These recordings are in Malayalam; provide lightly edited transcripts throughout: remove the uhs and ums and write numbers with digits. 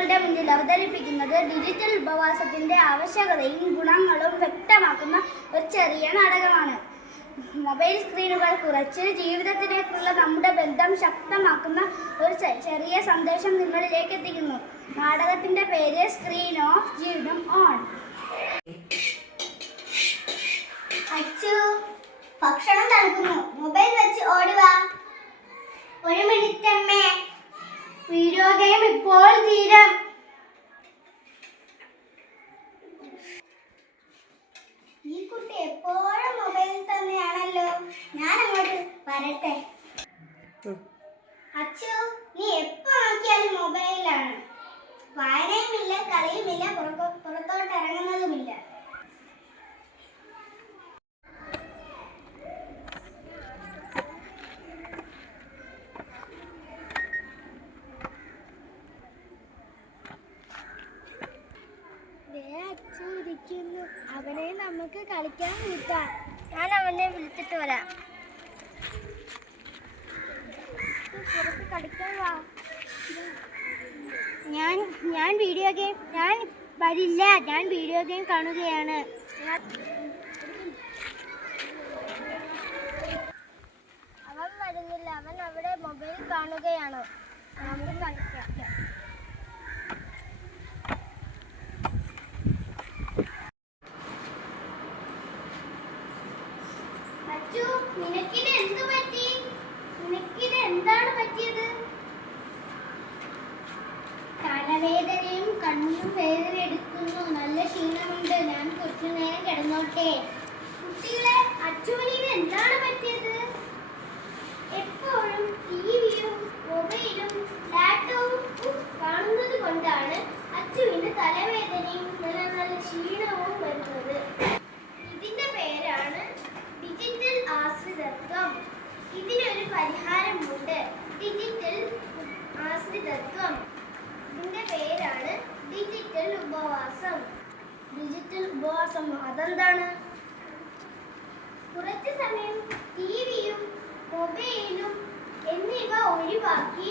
നിങ്ങളുടെ മുന്നിൽ അവതരിപ്പിക്കുന്നത് ഡിജിറ്റൽ ഉപവാസത്തിന്റെ ആവശ്യകതയും ഗുണങ്ങളും വ്യക്തമാക്കുന്ന ഒരു ചെറിയ നാടകമാണ്. മൊബൈൽ സ്ക്രീനുകൾ കുറച്ച് ജീവിതത്തിലേക്കുള്ള നമ്മുടെ ബന്ധം ശക്തമാക്കുന്ന ഒരു ചെറിയ സന്ദേശം നിങ്ങളിലേക്ക് എത്തിക്കുന്നു. നാടകത്തിന്റെ പേര് സ്ക്രീൻ ഓഫ്, ജീവിതം ഓൺ. അച്ചു, ഭക്ഷണം തണുക്കുന്നു, മൊബൈൽ വെച്ച് ഓടുവാ. ഒരു മിനിറ്റ് അമ്മേ, വീഡിയോ ഗെയിം ഇപ്പോൾ തീരും. ഈ കുട്ടി എപ്പോഴും മൊബൈലിൽ തന്നെയാണല്ലോ. ഞാൻ അങ്ങോട്ട് വരട്ടെ. അച്ചു, നീ എപ്പോ നോക്കിയാലും മൊബൈലിലാണ്. വായനയുമില്ല, കളിയുമില്ല, പുറത്തോട്ട് ഇറങ്ങുന്നതുമില്ല. അവനെ നമുക്ക് കളിക്കാൻ കൂട്ടാം. ഞാൻ അവനെ വിളിച്ചിട്ട് വരാം. പുറത്ത് കളിക്കാൻ വാ. ഞാൻ വീഡിയോ ഗെയിം വരില്ല. ഞാൻ വീഡിയോ ഗെയിം കാണുകയാണ്. അവൻ വരുന്നില്ല. അവൻ അവിടെ മൊബൈൽ കാണുകയാണ്. നമുക്ക് കളിക്കാം. നിനക്കിത് എന്താണ് പറ്റിയത്? തലവേദനയും കണ്ണും വേദന എടുക്കുന്നു. നല്ല ക്ഷീണമുണ്ട്. ഞാൻ കുറച്ചു നേരം കിടന്നോട്ടെ. കുട്ടികളെ, അച്ചുവിന് എന്താണ് പറ്റിയത്? എപ്പോഴും ടിവിയും മൊബൈലും ലാപ്ടോപ്പും കാണുന്നത് കൊണ്ടാണ് അച്ചുവിന് തലവേദനയും നല്ല ക്ഷീണവും വരുന്നത്. ഇതിന്റെ പേരാണ് ഡിജിറ്റൽ ആശ്രിതത്വം. ഇതിനൊരു പരിഹാരമുണ്ട്. ഡിജിറ്റൽ ആശ്രിതത്വം. ഇതിന്റെ പേരാണ് ഡിജിറ്റൽ ഉപവാസം. ഡിജിറ്റൽ ഉപവാസം അതെന്താണ്? കുറച്ചു സമയം ടിവിയും മൊബൈലും എന്നിവ ഒഴിവാക്കി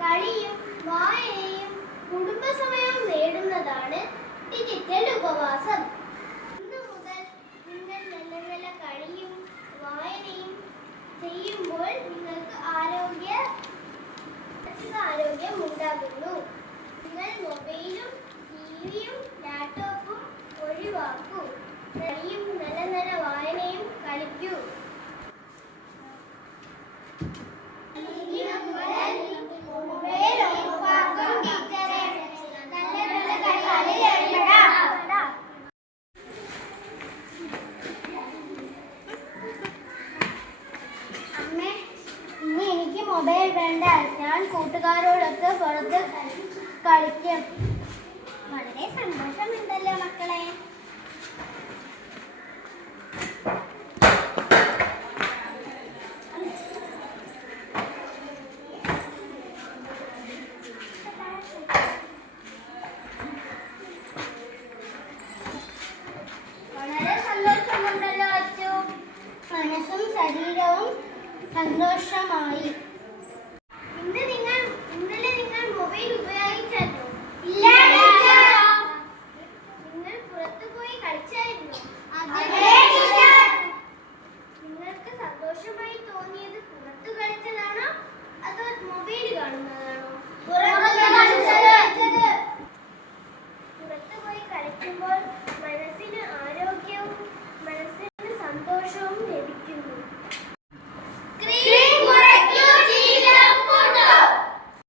കളിയും വായനയും കുടുംബസമയവും നേടുന്നതാണ് ഡിജിറ്റൽ ഉപവാസം. ഇന്നു മുതൽ നിങ്ങൾ നല്ല കളിയും വായനയും ചെയ്യുമ്പോൾ നിങ്ങൾക്ക് ആരോഗ്യം ഉണ്ടാകുന്നു. നിങ്ങൾ മൊബൈലും ടിവിയും ലാപ്ടോപ്പും ഒഴിവാക്കൂ. കളിയും നല്ല വായനയും കളിക്കൂ. മൊബൈൽ വേണ്ട. ഞാൻ കൂട്ടുകാരോടൊക്കെ പുറത്ത് കളിക്കും. വളരെ സന്തോഷമുണ്ടല്ലോ മക്കളെ. വളരെ സന്തോഷമുണ്ടല്ലോ അച്ചു. മനസ്സും ശരീരവും സന്തോഷമായി.